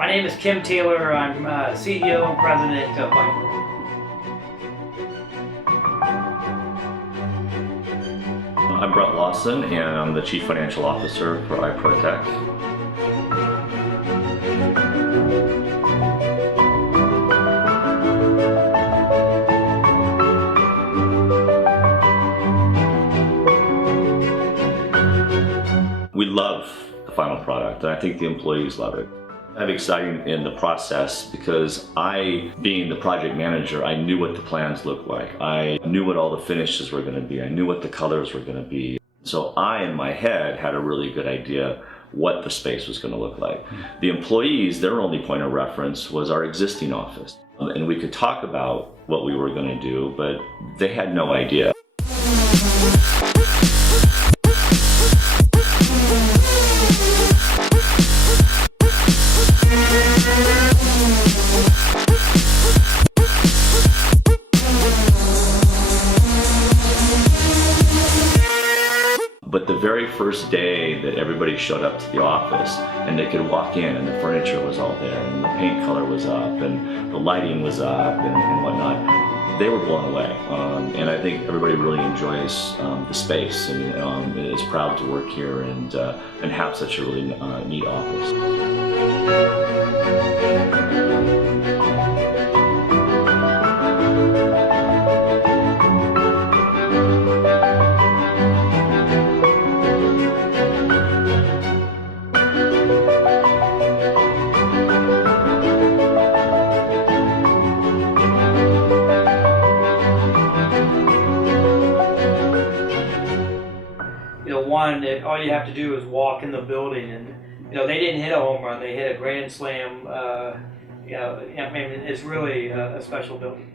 My name is Kim Taylor. I'm CEO and President of Ipro. I'm Brett Lawson, and I'm the Chief Financial Officer for Ipro Tech. We love the final product, and I think the employees love it. I'm excited in the process because I, being the project manager, I knew what the plans looked like. I knew what all the finishes were going to be. I knew what the colors were going to be. So I, in my head, had a really good idea what the space was going to look like. The employees, their only point of reference was our existing office. And we could talk about what we were going to do, but they had no idea. But the very first day that everybody showed up to the office and they could walk in and the furniture was all there and the paint color was up and the lighting was up and whatnot, they were blown away. And I think everybody really enjoys the space and is proud to work here and have such a really neat office. All you have to do is walk in the building, and they didn't hit a home run; they hit a grand slam. I mean, it's really a special building.